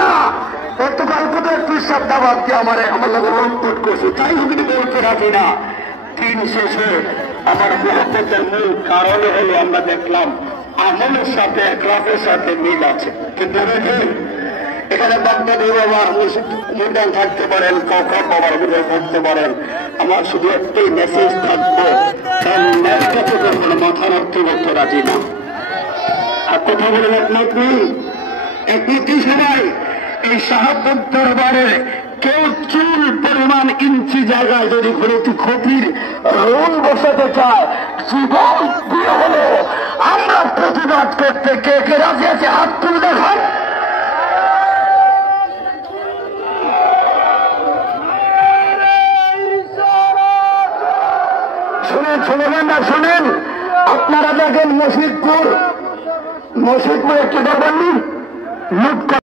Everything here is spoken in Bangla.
না গতকাল কোথায় পিসাব দাবাদ দিয়ে আমার লোক লুটপুট করছে, তাই কিন্তু বলতে রাখি না। দিন শেষে আমার মহব্বতের মূল কারণ হলো আমরা দেখলাম আমলের সাথে ক্লাসের সাথে মিল আছে। কিন্তু এখানে বাগদাদি বাবার মুন্ডান থাকতে পারেন, কাকা বাবার মুন্ডান থাকতে পারেন, আমার শুধু একটাই মেসেজ থাকবো, মাথা রাখতে করতে রাজি না। আর কথা বলেন একমতি সবাই এই শাহাদাত দরবারে কেউ চুল পরিমাণ ইঞ্চি জায়গায় যদি ক্ষতির রোল বসাতে চায়, জীবন দিয়ে হলো আমরা প্রতিবাদ করতে কে কে রাজি আছে হাত তুলে দেখান। শুনবেন না শুনেন, আপনারা দেখেন মসজিদপুর একটি ব্যাপার লুট